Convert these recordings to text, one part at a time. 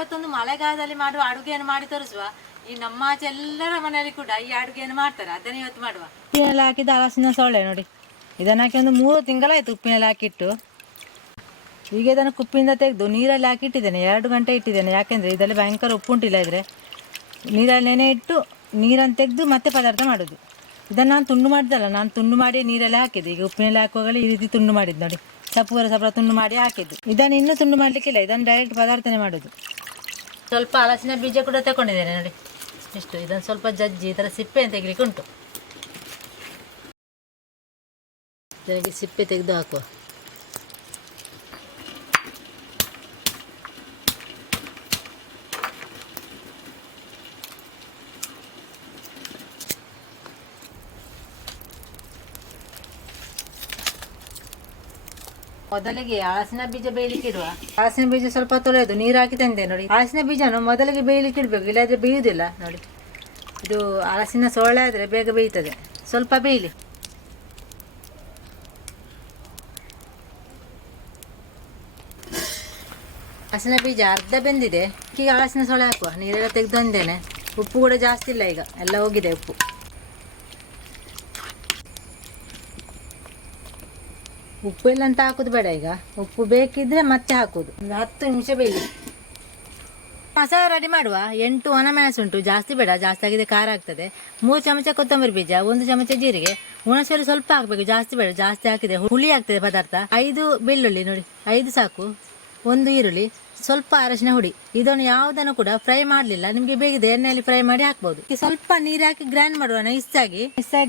ಇವತ್ತೊಂದು ಮಳೆಗಾಲದಲ್ಲಿ ಮಾಡುವ ಅಡುಗೆಯನ್ನು ಮಾಡಿ ತೋರಿಸುವ. ಈ ನಮ್ಮ ಆಚೆ ಎಲ್ಲರ ಮನೆಯಲ್ಲಿ ಕೂಡ ಈ ಅಡುಗೆಯನ್ನು ಮಾಡ್ತಾರೆ, ಅದನ್ನು ಇವತ್ತು ಮಾಡುವ. ಉಪ್ಪಿನಲ್ಲಿ ಹಾಕಿದ ಹಲಸಿನ ಸೊಳ್ಳೆ ನೋಡಿ, ಇದನ್ನು ಹಾಕಿ ಒಂದು 3 ತಿಂಗಳಾಯಿತು ಉಪ್ಪಿನಲ್ಲಿ ಹಾಕಿಟ್ಟು. ಈಗ ಇದನ್ನು ಕುಪ್ಪಿಂದ ತೆಗೆದು ನೀರಲ್ಲಿ ಹಾಕಿ ಇಟ್ಟಿದ್ದೇನೆ, 2 ಗಂಟೆ ಇಟ್ಟಿದ್ದೇನೆ. ಯಾಕೆಂದರೆ ಇದರಲ್ಲಿ ಭಯಂಕರ ಉಪ್ಪು ಉಂಟಿಲ್ಲ ಇದ್ರೆ ನೀರಲ್ಲಿ ನೆನೆ ಇಟ್ಟು ನೀರನ್ನು ತೆಗೆದು ಮತ್ತೆ ಪದಾರ್ಥ ಮಾಡೋದು. ಇದನ್ನು ನಾನು ತುಂಡು ಮಾಡಿದ್ದಲ್ಲ, ನಾನು ತುಂಡು ಮಾಡಿ ನೀರಲ್ಲಿ ಹಾಕಿದ್ದು. ಈಗ ಉಪ್ಪಿನಲ್ಲಿ ಹಾಕುವಾಗಲೇ ಈ ರೀತಿ ತುಂಡು ಮಾಡಿದ್ದು ನೋಡಿ, ಸಪೂರ ತುಂಡು ಮಾಡಿ ಹಾಕಿದ್ದು. ಇದನ್ನು ಇನ್ನೂ ತುಂಡು ಮಾಡಲಿಕ್ಕಿಲ್ಲ, ಇದನ್ನು ಡೈರೆಕ್ಟ್ ಪದಾರ್ಥನೇ ಮಾಡೋದು. ಸ್ವಲ್ಪ ಹಲಸಿನ ಬೀಜ ಕೂಡ ತಗೊಂಡಿದ್ದೇನೆ ನೋಡಿ ಇಷ್ಟು. ಇದನ್ನು ಸ್ವಲ್ಪ ಜಜ್ಜಿ ಈ ಥರ ಸಿಪ್ಪೆಯನ್ನು ತೆಗಿಲಿಕ್ಕೆ ಉಂಟು. ಇದಕ್ಕೆ ಸಿಪ್ಪೆ ತೆಗೆದು ಹಾಕುವ. ಮೊದಲಿಗೆ ಹಲಸಿನ ಬೀಜ ಬೇಯಲಿಕ್ಕೆ ಇಡುವ. ಹಲಸಿನ ಬೀಜ ಸ್ವಲ್ಪ ತೊಳೆದು ನೀರು ಹಾಕಿ ತಂದೆ ನೋಡಿ. ಹಲಸಿನ ಬೀಜನು ಮೊದಲಿಗೆ ಬೇಯಲಿಕ್ಕೆ ಇಡಬೇಕು, ಇಲ್ಲಾದ್ರೆ ಬೇಯುವುದಿಲ್ಲ ನೋಡಿ. ಇದು ಹಲಸಿನ ಸೊಳ್ಳೆ ಆದರೆ ಬೇಗ ಬೇಯ್ತದೆ. ಸ್ವಲ್ಪ ಬೇಯಲಿ. ಹಲಸಿನ ಬೀಜ ಅರ್ಧ ಬೆಂದಿದೆ. ಈಗ ಹಲಸಿನ ಸೊಳ್ಳೆ ಹಾಕುವ. ನೀರೆಲ್ಲ ತೆಗೆದು ತಂದೇನೆ. ಉಪ್ಪು ಕೂಡ ಜಾಸ್ತಿ ಇಲ್ಲ, ಈಗ ಎಲ್ಲ ಹೋಗಿದೆ ಉಪ್ಪು. ಉಪ್ಪು ಇಲ್ಲ ಅಂತ ಹಾಕೋದು ಬೇಡ. ಈಗ ಉಪ್ಪು ಬೇಕಿದ್ರೆ ಮತ್ತೆ ಹಾಕೋದು. ಒಂದು 10 ನಿಮಿಷ ಬೇಯಲಿ. ಮಸಾಲ ರೆಡಿ ಮಾಡುವ. 8 ಒಣಮೆಣಸು ಉಂಟು, ಜಾಸ್ತಿ ಬೇಡ, ಜಾಸ್ತಿ ಆಗಿದೆ ಖಾರ ಆಗ್ತದೆ. 3 ಚಮಚ ಕೊತ್ತಂಬರಿ ಬೀಜ, 1 ಚಮಚ ಜೀರಿಗೆ, ಹುಣಸೆಹಣ್ಣು ಸ್ವಲ್ಪ ಹಾಕಬೇಕು, ಜಾಸ್ತಿ ಬೇಡ, ಜಾಸ್ತಿ ಹಾಕಿದೆ ಹುಳಿ ಆಗ್ತದೆ ಪದಾರ್ಥ. 5 ಬೆಳ್ಳುಳ್ಳಿ ನೋಡಿ, 5 ಸಾಕು. 1 ಈರುಳ್ಳಿ, ಸ್ವಲ್ಪ ಅರಶಿನ ಹುಡಿ. ಇದನ್ನು ಯಾವುದನ್ನು ಕೂಡ ಫ್ರೈ ಮಾಡಲಿಲ್ಲ, ನಿಮಗೆ ಬೇಕಿದೆ ಎಣ್ಣೆಯಲ್ಲಿ ಫ್ರೈ ಮಾಡಿ ಹಾಕ್ಬೋದು. ಸ್ವಲ್ಪ ನೀರು ಹಾಕಿ ಗ್ರೈಂಡ್ ಮಾಡುವ ನೈಸಾಗಿ.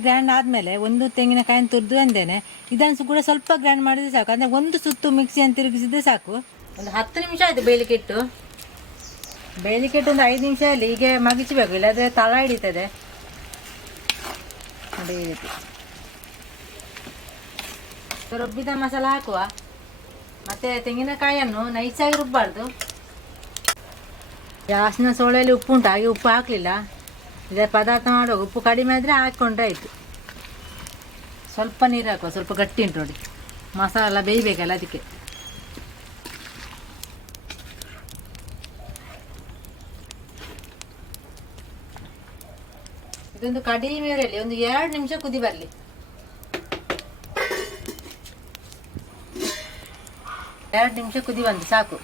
ಗ್ರೈಂಡ್ ಆದ್ಮೇಲೆ 1 ತೆಂಗಿನಕಾಯಿನ ತುರಿದು ಅಂದೇನೆ. ಇದನ್ನು ಕೂಡ ಸ್ವಲ್ಪ ಗ್ರೈಂಡ್ ಮಾಡಿದ್ರೆ ಸಾಕು. ಅಂದ್ರೆ 1 ಸುತ್ತು ಮಿಕ್ಸಿಯನ್ನು ತಿರುಗಿಸಿದ್ರೆ ಸಾಕು. ಒಂದು 10 ನಿಮಿಷ ಆಯ್ತು ಬೇಯಲಿಕ್ಕೆ ಇಟ್ಟು. ಒಂದು 5 ನಿಮಿಷದಲ್ಲಿ ಹೀಗೆ ಮಗಿಚಬೇಕು, ಇಲ್ಲಾದ್ರೆ ತಳ ಹಿಡಿತದೆ ನೋಡಿ. ಈ ರೀತಿ ರುಬ್ಬಿದ ಮಸಾಲ ಹಾಕುವ. ಮತ್ತೆ ತೆಂಗಿನಕಾಯಿಯನ್ನು ನೈಸಾಗಿ ರುಬ್ಬಾರ್ದು. ಹಲಸಿನ ಸೊಳ್ಳೆಯಲ್ಲಿ ಉಪ್ಪು ಉಂಟು, ಹಾಗೆ ಉಪ್ಪು ಹಾಕಲಿಲ್ಲ. ಇದರ ಪದಾರ್ಥ ಮಾಡುವಾಗ ಉಪ್ಪು ಕಡಿಮೆ ಆದರೆ ಹಾಕ್ಕೊಂಡ್ರೆ ಆಯಿತು. ಸ್ವಲ್ಪ ನೀರು ಹಾಕುವ, ಸ್ವಲ್ಪ ಗಟ್ಟಿ ಉಂಟು ನೋಡಿ, ಮಸಾಲ ಎಲ್ಲ ಬೇಯಬೇಕಲ್ಲ ಅದಕ್ಕೆ. ಇದೊಂದು ಕಡಿಮೆ ಇರಲಿ, ಒಂದು 2 ನಿಮಿಷ ಕುದಿ ಬರಲಿ. ಕುದಿ ಬಂದು ಸಾಕು.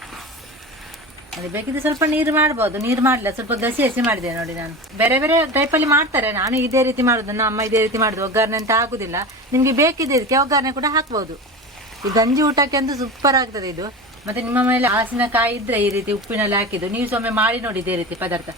ಅದು ಬೇಕಿದ್ರೆ ಸ್ವಲ್ಪ ನೀರು ಮಾಡ್ಬೋದು, ನೀರು ಮಾಡಲಿಲ್ಲ, ಸ್ವಲ್ಪ ಗಸಿ ಮಾಡಿದೆ ನೋಡಿ. ನಾನು ಬೇರೆ ಬೇರೆ ಟೈಪಲ್ಲಿ ಮಾಡ್ತಾರೆ, ನಾನು ಇದೇ ರೀತಿ ಮಾಡೋದು. ನನ್ನ ಅಮ್ಮ ಇದೇ ರೀತಿ ಮಾಡೋದು, ಒಗ್ಗರಣೆ ಅಂತ ಹಾಕುದಿಲ್ಲ. ನಿಮಗೆ ಬೇಕಿದೆ ಇದಕ್ಕೆ ಒಗ್ಗರಣೆ ಕೂಡ ಹಾಕ್ಬೋದು. ಈ ಗಂಜಿ ಊಟಕ್ಕೆ ಅಂತೂ ಸೂಪರ್ ಆಗ್ತದೆ ಇದು. ಮತ್ತೆ ನಿಮ್ಮ ಮನೇಲಿ ಹಲಸಿನಕಾಯಿ ಇದ್ರೆ ಈ ರೀತಿ ಉಪ್ಪಿನಲ್ಲಿ ಹಾಕಿದ್ದು ನೀವು ಸೊಮ್ಮೆ ಮಾಡಿ ನೋಡಿ ಇದೇ ರೀತಿ ಪದಾರ್ಥ.